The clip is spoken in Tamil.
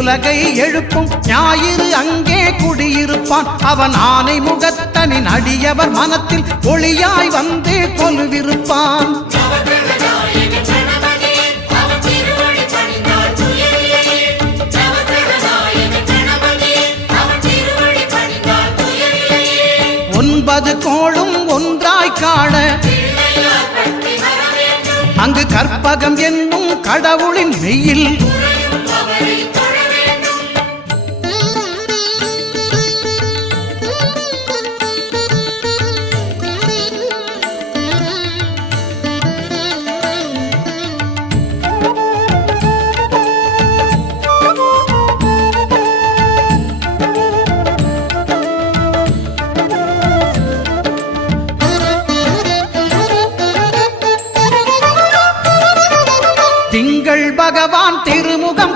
உலகை எழுப்பும் ஞாயிறு அங்கே குடியிருப்பான். அவன் ஆனை முகத்தனின் அடியவர் மனத்தில் ஒளியாய் வந்து கொலுவிருப்பான். ஒன்பது கோளும் ஒன்றாய் காண அங்கு கற்பகம் என்னும் கடவுளின் மெய்யில் திங்கள் பகவான் திருமுகம்